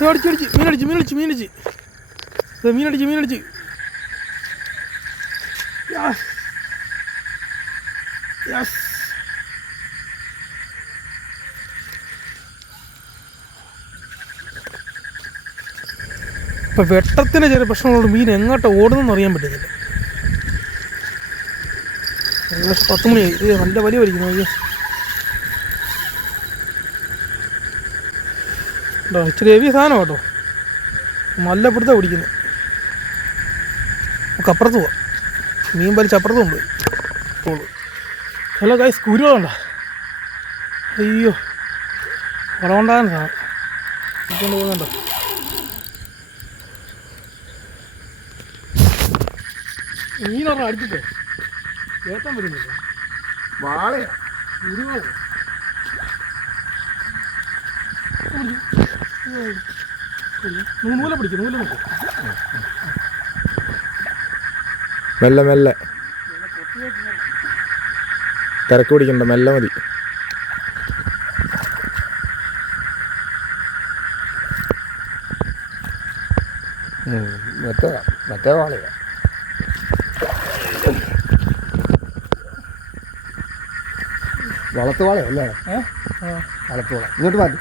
മീനടിച്ച് ഇപ്പം വെട്ടത്തിന് ചെറിയ പ്രശ്നമുള്ളതുകൊണ്ട് മീൻ എങ്ങോട്ട് ഓടുന്നെന്ന് അറിയാൻ പറ്റുന്നില്ല. ഏകദേശം 10 മണിയായി. ഇത് നല്ല വലിയ വലിക്കുന്നു. കേട്ടോ ഇച്ചിരി ഹെവി സാധനം കേട്ടോ. നല്ല പിടുത്തം പിടിക്കുന്നത്. നമുക്ക് അപ്പുറത്ത് പോവാം. മീൻ വലിച്ചപ്പുറത്തും ഉണ്ട്. ഹലോ ഗൈസ്, കുരുകളുണ്ടോ? അയ്യോ കുളമുണ്ടാകുന്ന സാധനം ഇട്ടുകൊണ്ട് പോകുന്നുണ്ടോ? മീനൊരെണ്ണം അടിച്ചിട്ടേ ഏത്താൻ പറ്റുന്നില്ല. വാള ഒരുപാട് നൂല പിടിക്കും. നൂല നോക്കും. മെല്ലെ മെല്ലെ തിരക്ക് പിടിക്കണ്ട, മെല്ലെ മതി. മറ്റേ വാളയാ. വളത്ത് വാളയല്ലേ? വളത്ത് വാള ഇങ്ങോട്ട് മാറ്റി.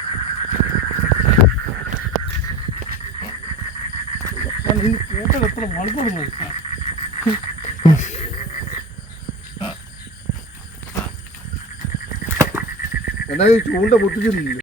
എന്നാ ചൂണ്ട പൊട്ടിച്ചിട്ടില്ല.